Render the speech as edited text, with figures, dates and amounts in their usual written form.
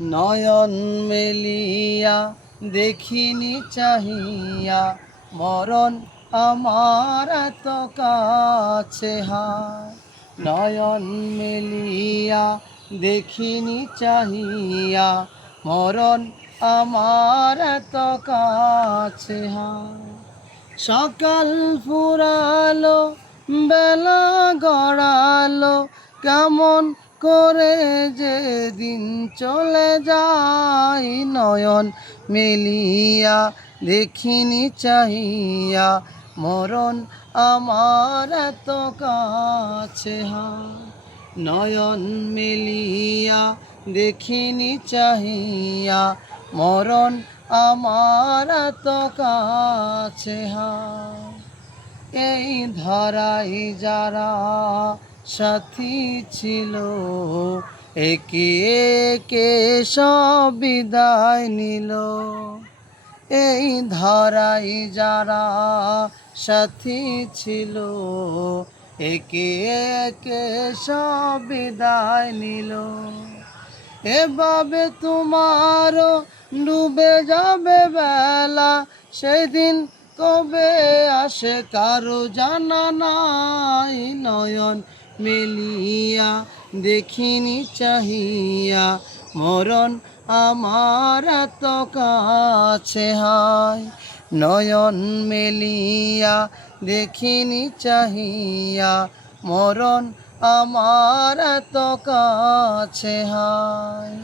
নয়ন মেলিয়া দেখিনি চাহিয়া মরণ আমার এত কাছে হায়। নয়ন মেলিয়া দেখিনি চাহিয়া মরণ আমার এত কাছে হায়। সকাল ফুরালো বেলা গড়ালো কেমন করে যে দিন চলে যায়। নয়ন মেলিয়া দেখিনি চাহিয়া মরণ আমার এত কাছে হায়। নয়ন মেলিয়া দেখিনি চাহিয়া মরণ আমার এত কাছে হায়। এই ধরাই যারা সাথী ছিল একে একে সব বিদায় নিল। এই ধরাই যারা সাথী ছিল একে একে সব বিদায় নিল। এভাবে তোমারও ডুবে যাবে বেলা, সেদিন কবে আসে কারো জানা নাই। নয়ন মেলিয়া দেখিনি চাহিয়া মরণ আমার এত কাছে হায়। নয়ন মেলিয়া দেখিনি চাহিয়া মরণ আমার এত কাছে হায়।